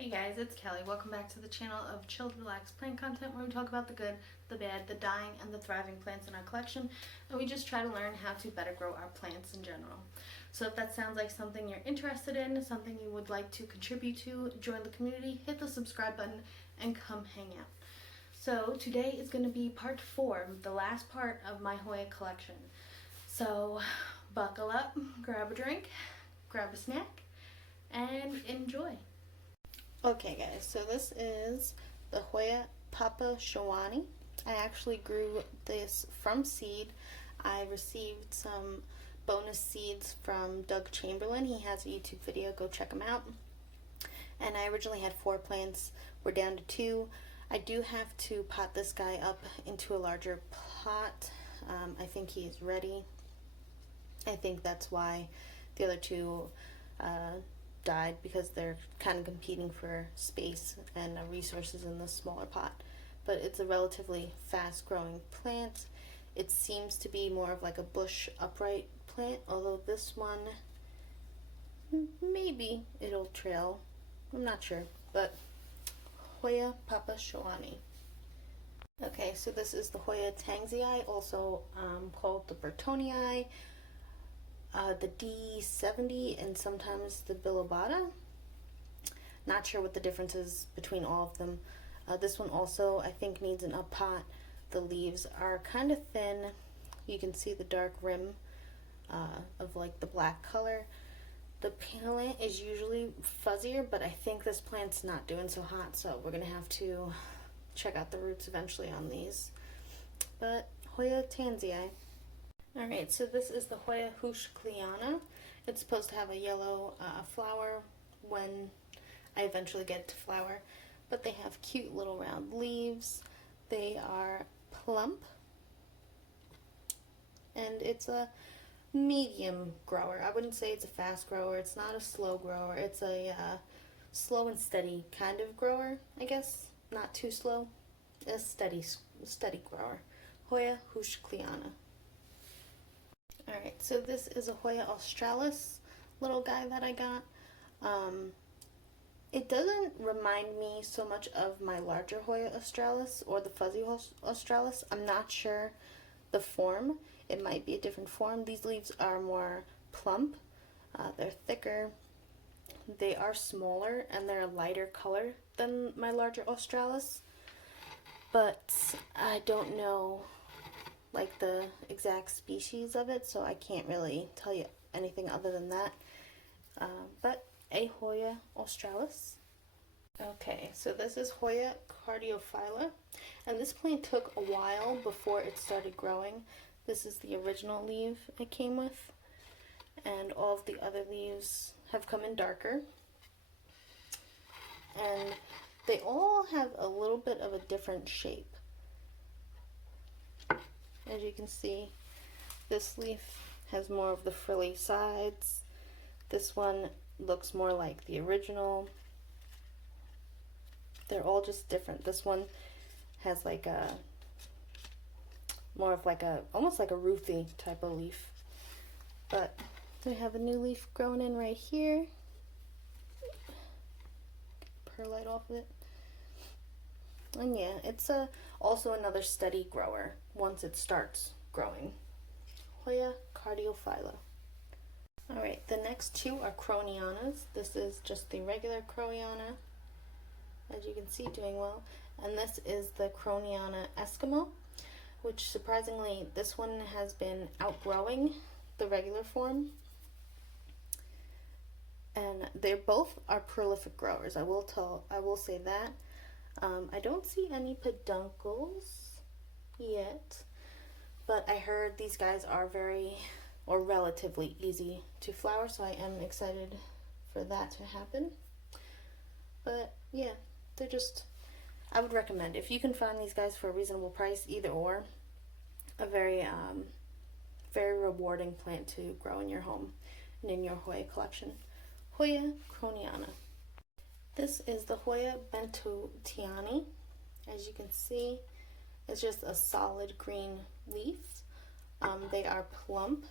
Hey guys, it's Kelly. Welcome back to the channel of chilled, relaxed plant content where we talk about the good, the bad, the dying, and the thriving plants in our collection, and we just try to learn how to better grow our plants in general. So if that sounds like something you're interested in, something you would like to contribute to, join the community, hit the subscribe button, and come hang out. So today is going to be part 4, the last part of my Hoya collection. So buckle up, grab a drink, grab a snack, and enjoy. Okay guys, so this is the Hoya Papa Shawani. I actually grew this from seed. I received some bonus seeds from Doug Chamberlain. He has a YouTube video, go check him out. And I originally had 4 plants, we're down to 2. I do have to pot this guy up into a larger pot. I think he's ready. I think that's why the other 2 died, because they're kind of competing for space and resources in the smaller pot. But it's a relatively fast growing plant. It seems to be more of like a bush upright plant, although this one maybe it'll trail, I'm not sure. But Hoya Papa Shawani. Okay, so this is the Hoya Tangziai, also called the Bentitoni, the D70, and sometimes the Bilobata. Not sure what the difference is between all of them. This one also I think needs an up pot. The leaves are kind of thin. You can see the dark rim of like the black color. The plant is usually fuzzier, but I think this plant's not doing so hot, so we're gonna have to check out the roots eventually on these. But Hoya Tangziai. Alright, so this is the Hoya Kliana. It's supposed to have a yellow flower when I eventually get to flower. But they have cute little round leaves. They are plump. And it's a medium grower. I wouldn't say it's a fast grower. It's not a slow grower. It's a slow and steady kind of grower, I guess. Not too slow. A steady grower. Hoya Kliana. Alright, so this is a Hoya Australis little guy that I got. It doesn't remind me so much of my larger Hoya Australis or the fuzzy Australis. I'm not sure the form. It might be a different form. These leaves are more plump. They're thicker. They are smaller and they're a lighter color than my larger Australis. But I don't know like the exact species of it, so I can't really tell you anything other than that. But a Hoya Australis. Okay, so this is Hoya Cardiophylla, and this plant took a while before it started growing. This is the original leaf it came with, and all of the other leaves have come in darker. And they all have a little bit of a different shape. As you can see, this leaf has more of the frilly sides. This one looks more like the original. They're all just different. This one has like a more of like a almost like a roofy type of leaf. But they have a new leaf growing in right here. Perlite off of it. And yeah, it's also another steady grower once it starts growing. Hoya Cardiophylla. Alright, the next 2 are Cronianas. This is just the regular Croniana, as you can see, doing well. And this is the Croniana Eskimo, which surprisingly, this one has been outgrowing the regular form. And they both are prolific growers. I will say that. I don't see any peduncles yet, but I heard these guys are very, or relatively easy to flower, so I am excited for that to happen. But yeah, they're just, I would recommend, if you can find these guys for a reasonable price, either or, a very, very rewarding plant to grow in your home and in your Hoya collection. Hoya Croniana. This is the Hoya Bentitoni. As you can see, it's just a solid green leaf. They are plump.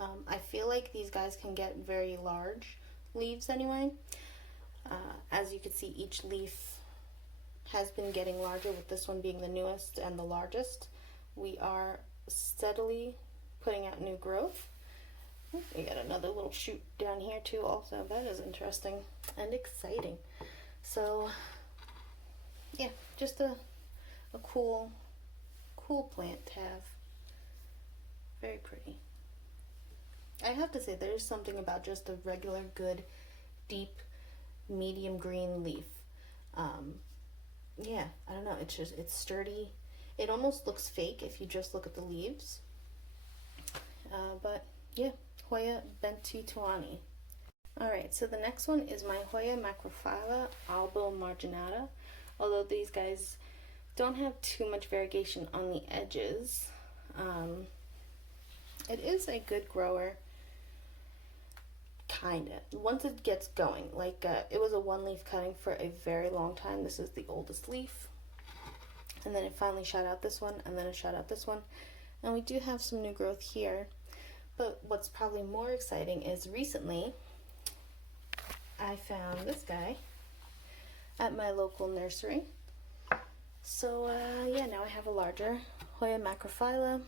I feel like these guys can get very large leaves anyway. As you can see, each leaf has been getting larger, with this one being the newest and the largest. We are steadily putting out new growth. We got another little shoot down here too also. That is interesting and exciting. So yeah, just a cool plant to have. Very pretty. I have to say, there's something about just a regular good deep medium green leaf. Yeah, I don't know, it's sturdy. It almost looks fake if you just look at the leaves. But yeah, Hoya Bentitoni. Alright, so the next one is my Hoya Macrophylla, Albo Marginata. Although these guys don't have too much variegation on the edges, it is a good grower. Kinda. Once it gets going, like it was a one leaf cutting for a very long time. This is the oldest leaf, and then it finally shot out this one, and then it shot out this one, and we do have some new growth here. But what's probably more exciting is recently I found this guy at my local nursery. So yeah, now I have a larger Hoya Macrophylla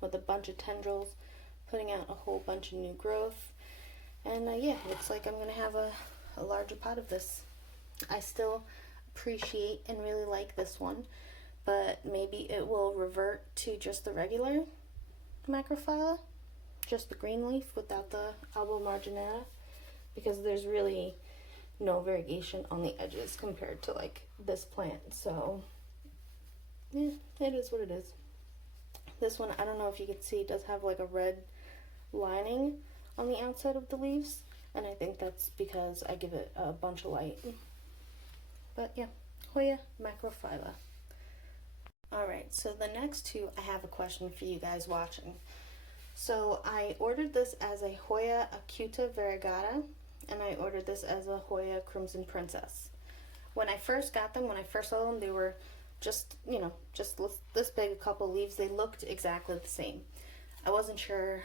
with a bunch of tendrils, putting out a whole bunch of new growth. And yeah, looks like I'm going to have a larger pot of this. I still appreciate and really like this one, but maybe it will revert to just the regular Macrophylla, just the green leaf without the Albo Marginata, because there's really no variegation on the edges compared to like this plant. So yeah, it is what it is. This one, I don't know if you can see, it does have like a red lining on the outside of the leaves, and I think that's because I give it a bunch of light. But yeah, Hoya Macrophylla. Alright, so the next two, I have a question for you guys watching. So I ordered this as a Hoya Acuta Variegata, and I ordered this as a Hoya Crimson Princess. When I first got them, when I first saw them, they were just, you know, just this big, a couple leaves. They looked exactly the same. I wasn't sure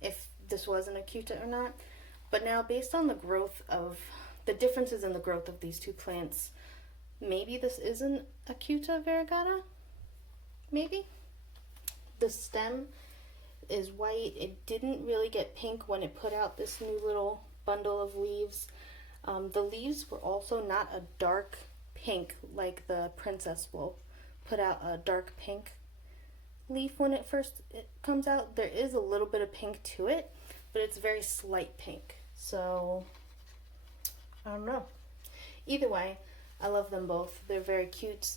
if this was an Acuta or not, but now based on the growth of, the differences in the growth of these two plants, maybe this is an Acuta Variegata? Maybe? The stem is white. It didn't really get pink when it put out this new little bundle of leaves. The leaves were also not a dark pink like the princess will put out a dark pink leaf when it comes out. There is a little bit of pink to it, but it's very slight pink. So I don't know. Either way, I love them both. They're very cute.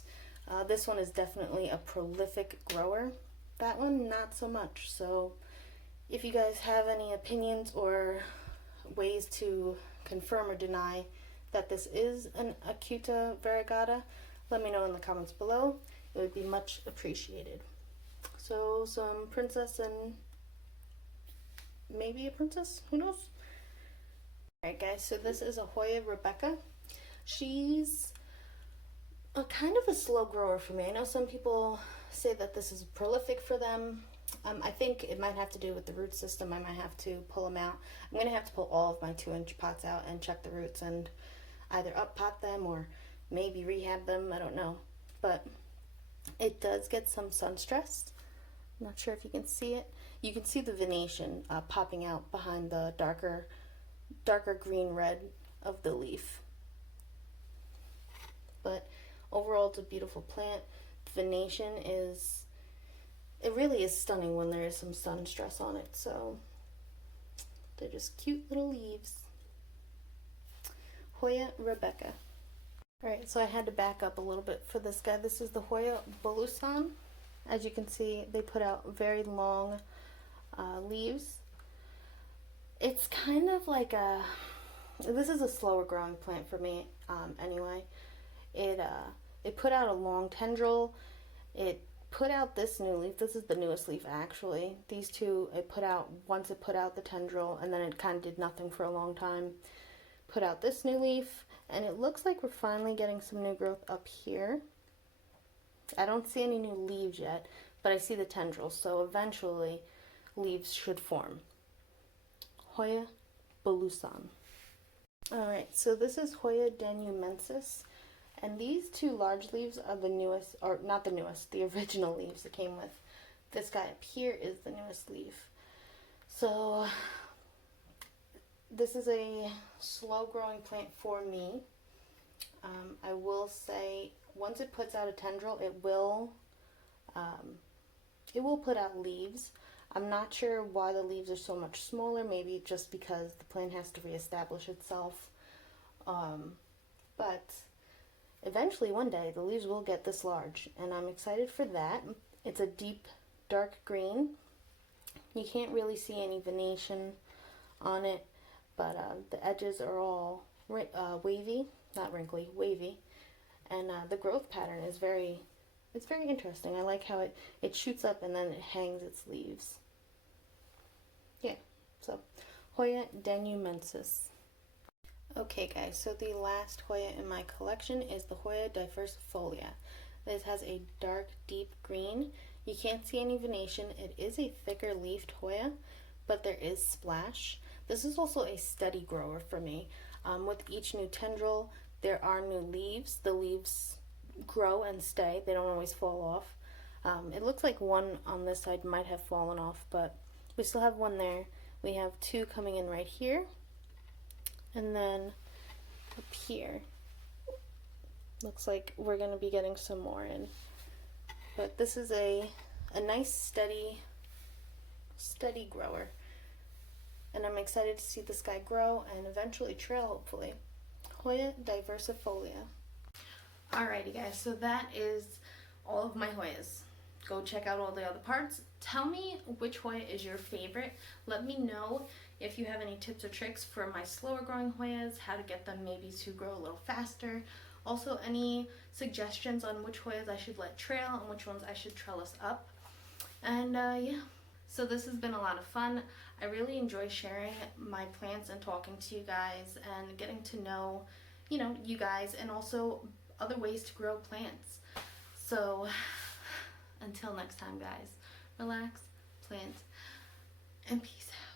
This one is definitely a prolific grower. That one, not so much. So if you guys have any opinions or ways to confirm or deny that this is an Acuta Variegata, let me know in the comments below. It would be much appreciated. So some princess and maybe a princess, who knows? Alright guys, so this is a Hoya Rebecca. She's a kind of a slow grower for me. I know some people say that this is prolific for them. I think it might have to do with the root system. I might have to pull them out. I'm going to have to pull all of my 2-inch pots out and check the roots and either up pot them or maybe rehab them. I don't know. But it does get some sun stress. I'm not sure if you can see it. You can see the venation popping out behind the darker green-red of the leaf. But overall, it's a beautiful plant. The venation is, it really is stunning when there is some sun stress on it. So they're just cute little leaves. Hoya Rebecca. Alright, so I had to back up a little bit for this guy. This is the Hoya Bulusan. As you can see, they put out very long leaves. It's kind of like a, this is a slower growing plant for me anyway. It put out a long tendril. It put out this new leaf. This is the newest leaf actually. These two it put out once it put out the tendril, and then it kind of did nothing for a long time. Put out this new leaf, and it looks like we're finally getting some new growth up here. I don't see any new leaves yet, but I see the tendrils, so eventually leaves should form. Hoya Bulusan. Alright, so this is Hoya Danumensis, and these two large leaves are the newest, or not the newest, the original leaves it came with. This guy up here is the newest leaf. So this is a slow growing plant for me. I will say once it puts out a tendril, it will put out leaves. I'm not sure why the leaves are so much smaller, maybe just because the plant has to reestablish itself. But eventually one day the leaves will get this large, and I'm excited for that. It's a deep dark green. You can't really see any venation on it, but the edges are all wavy, not wrinkly, wavy, and the growth pattern is very interesting. I like how it shoots up and then it hangs its leaves. Yeah, so Hoya Danumensis. Okay guys, so the last Hoya in my collection is the Hoya Diversifolia. This has a dark deep green. You can't see any venation. It is a thicker leafed Hoya, but there is splash. This is also a steady grower for me. With each new tendril, there are new leaves. The leaves grow and stay. They don't always fall off. It looks like one on this side might have fallen off, but we still have one there. We have two coming in right here, and then up here. Looks like we're going to be getting some more in. But this is a nice steady grower. And I'm excited to see this guy grow and eventually trail, hopefully. Hoya Diversifolia. Alrighty guys, so that is all of my Hoyas. Go check out all the other parts. Tell me which Hoya is your favorite. Let me know if you have any tips or tricks for my slower growing Hoyas, how to get them maybe to grow a little faster. Also, any suggestions on which Hoyas I should let trail and which ones I should trellis up. And yeah, so this has been a lot of fun. I really enjoy sharing my plants and talking to you guys and getting to know, you guys, and also other ways to grow plants. So until next time guys, relax, plant, and peace out.